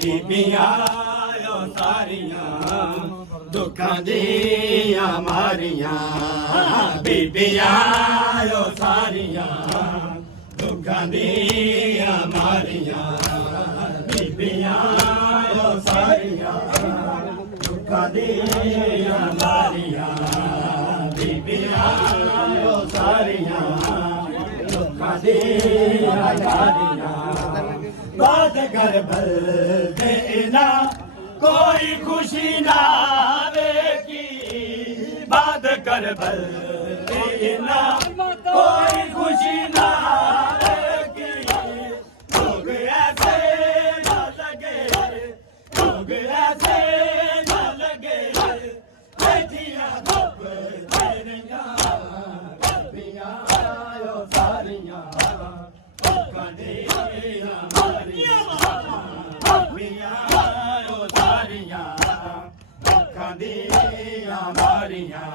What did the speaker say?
ਬੀਬੀਆਂ ਓ ਸਾਰੀਆਂ ਦੁੱਖਾਂ ਦੀਆਂ ਮਾਰੀਆਂ ਬੀਬੀਆਂ ਓ ਸਾਰੀਆਂ ਦੁੱਖਾਂ ਦੀਆਂ ਮਾਰੀਆਂ ਬੀਬੀਆਂ ਓ ਸਾਰੀਆਂ ਦੁੱਖਾਂ ਦੀਆਂ ਮਾਰੀਆਂ ਬੀਬੀਆਂ ਓ ਸਾਰੀਆਂ ਦੁੱਖਾਂ ਦੀਆਂ ਮਾਰੀਆਂ ਬਾਦ ਕਰਬਲ ਦੇ ਨਾ ਕੋਈ ਖੁਸ਼ੀ ਨਾ ਵੇਖੀ ਬਾਦ ਕਰਬਲ ਦੇ ਨਾ ਕੋਈ ਖੁਸ਼ੀ ਨਾ ਵੇਖੀ ਲੋਗ ਐਸੇ ਨਾ ਲਗੇ ਲੋਗ ਐਸੇ ਨਾ ਲਗੇ ਬੈਠੀਆਂ ਧੁੱਪ ਤੇਰੀਆਂ ਬੀਬੀਆਂ ਓ ਸਾਰੀਆਂ ਦੁੱਖਾਂ ਦੀਆਂ ਮਾਰੀਆਂ ਬੀਬੀਆਂ ਓ ਸਾਰੀਆਂ ਦੁੱਖਾਂ ਦੀਆਂ ਮਾਰੀਆਂ